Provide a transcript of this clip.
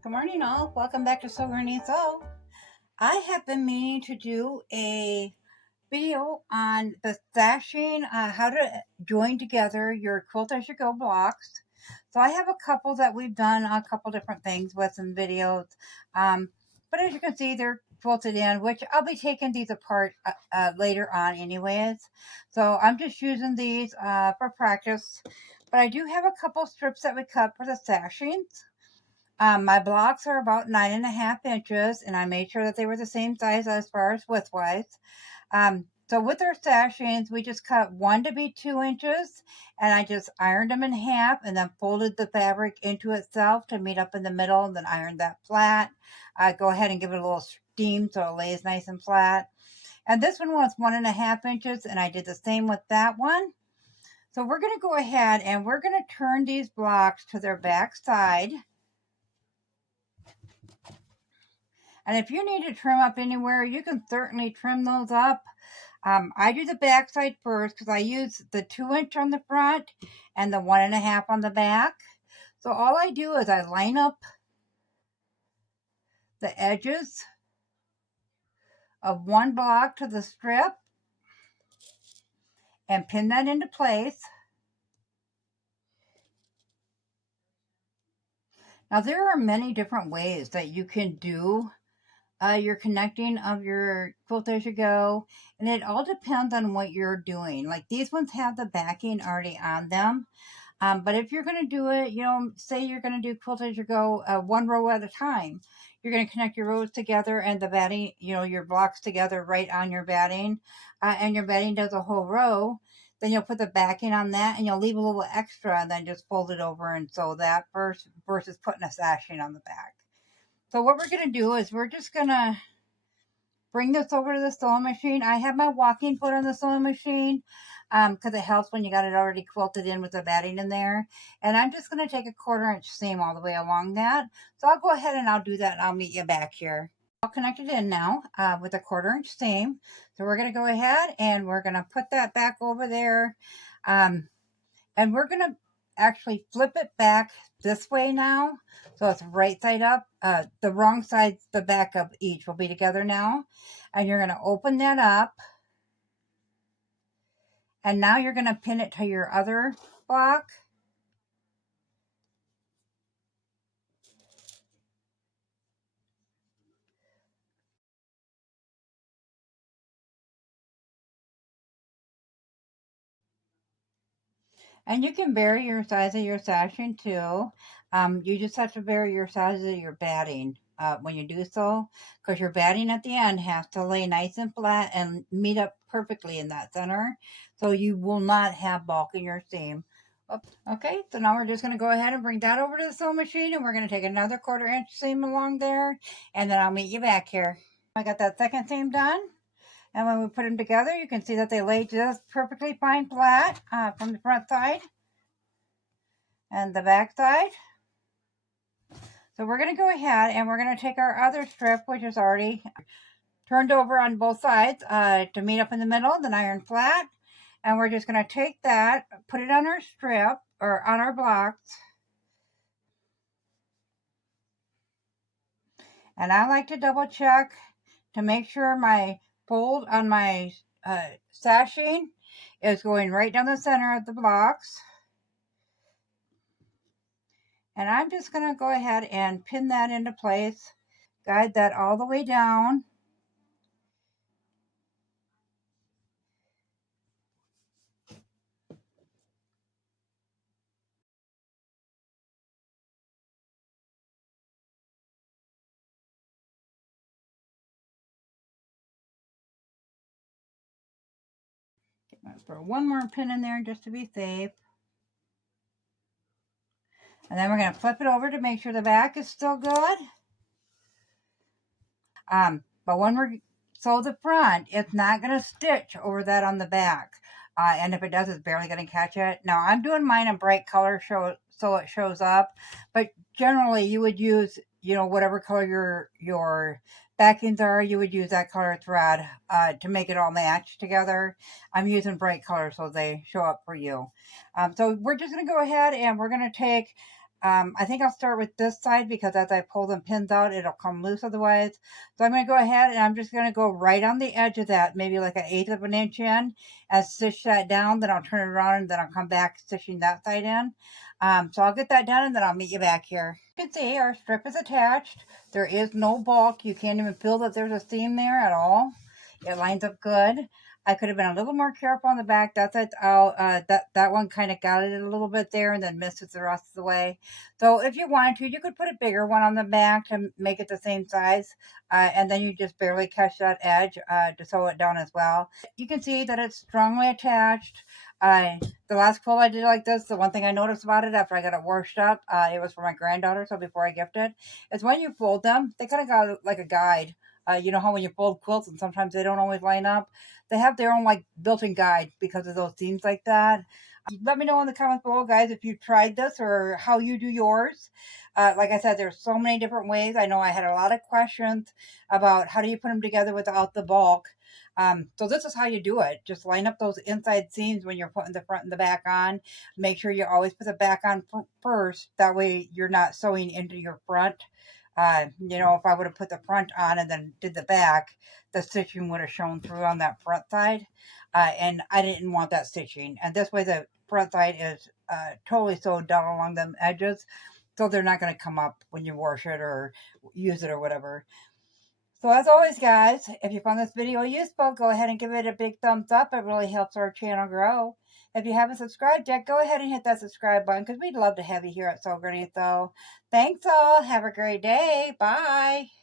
Good morning all, welcome back to Sew Learning Sew. I have been meaning to do a video on the stashing, how to join together your quilt as you go blocks. So I have a couple that we've done a couple different things with in videos. But as you can see, they're quilted in, which I'll be taking these apart later on anyways. So I'm just using these for practice. But I do have a couple strips that we cut for the stashings. My blocks are about 9.5 inches, and I made sure that they were the same size as far as width-wise. So with our stashings, we just cut one to be 2 inches, and I just ironed them in half and then folded the fabric into itself to meet up in the middle, and then ironed that flat. Go ahead and give it a little steam so it lays nice and flat. And this one was 1.5 inches, and I did the same with that one. So we're going to go ahead and we're going to turn these blocks to their back side. And if you need to trim up anywhere, you can certainly trim those up. I do the back side first because I use the 2-inch on the front and the 1.5 on the back. So all I do is I line up the edges of one block to the strip and pin that into place. Now there are many different ways that you can do your connecting of your quilt as you go, and it all depends on what you're doing. Like these ones have the backing already on them, but if you're going to do it, say you're going to do quilt as you go, one row at a time, you're going to connect your rows together and the batting, your blocks together right on your batting, and your batting does a whole row. Then you'll put the backing on that and you'll leave a little extra and then just fold it over and sew that first versus putting a sashing on the back. So what we're going to do is we're just going to bring this over to the sewing machine. I have my walking foot on the sewing machine because it helps when you got it already quilted in with the batting in there. And I'm just going to take a 1/4 inch seam all the way along that. So I'll go ahead and I'll do that and I'll meet you back here. All connected in now with a 1/4 inch seam. So we're going to go ahead and we're going to put that back over there. And we're going to actually flip it back this way now. So it's right side up. The wrong side, the back of each will be together now. And you're going to open that up. And now you're going to pin it to your other block. And you can vary your size of your sashing too. You just have to vary your size of your batting when you do so, because your batting at the end has to lay nice and flat and meet up perfectly in that center, so you will not have bulk in your seam. Okay, so now we're just going to go ahead and bring that over to the sewing machine, and we're going to take another 1/4 inch seam along there, and then I'll meet you back here. I got that second seam done. And when we put them together, you can see that they lay just perfectly fine flat from the front side and the back side. So we're going to go ahead and we're going to take our other strip, which is already turned over on both sides to meet up in the middle, then iron flat. And we're just going to take that, put it on our strip or on our blocks. And I like to double check to make sure my fold on my sashing is going right down the center of the blocks. And I'm just going to go ahead and pin that into place, guide that all the way down. Throw one more pin in there just to be safe. And then we're going to flip it over to make sure the back is still good. But when we sew the front, it's not going to stitch over that on the back. And if it does, it's barely going to catch it. Now, I'm doing mine in bright color so it shows up. But generally, you would use, whatever color your backings are, you would use that color thread to make it all match together. I'm using bright colors so they show up for you. So we're just going to go ahead and we're going to take I think I'll start with this side because as I pull the pins out, it'll come loose otherwise. So I'm going to go ahead and I'm just going to go right on the edge of that, maybe like 1/8 of an inch in, and stitch that down. Then I'll turn it around and then I'll come back stitching that side in. So I'll get that done and then I'll meet you back here. You can see our strip is attached. There is no bulk. You can't even feel that there's a seam there at all. It lines up good. I could have been a little more careful on the back. That's it. That one kind of got it a little bit there and then missed it the rest of the way. So if you wanted to, you could put a bigger one on the back to make it the same size. And then you just barely catch that edge to sew it down as well. You can see that it's strongly attached. The last quilt I did like this, the one thing I noticed about it after I got it washed up, it was for my granddaughter, so before I gifted, is when you fold them, they kind of got like a guide. You know how when you fold quilts and sometimes they don't always line up? They have their own like built-in guide because of those seams like that. Let me know in the comments below, guys, if you tried this or how you do yours. Like I said, there's so many different ways. I know I had a lot of questions about how do you put them together without the bulk. So this is how you do it. Just line up those inside seams when you're putting the front and the back on. Make sure you always put the back on first. That way you're not sewing into your front. You know, if I would have put the front on and then did the back, the stitching would have shown through on that front side. And I didn't want that stitching. And this way the front side is totally sewed down along them edges. So they're not going to come up when you wash it or use it or whatever. So as always, guys, if you found this video useful, go ahead and give it a big thumbs up. It really helps our channel grow. If you haven't subscribed yet, go ahead and hit that subscribe button because we'd love to have you here at Sew Granny Sew. Thanks all. Have a great day. Bye.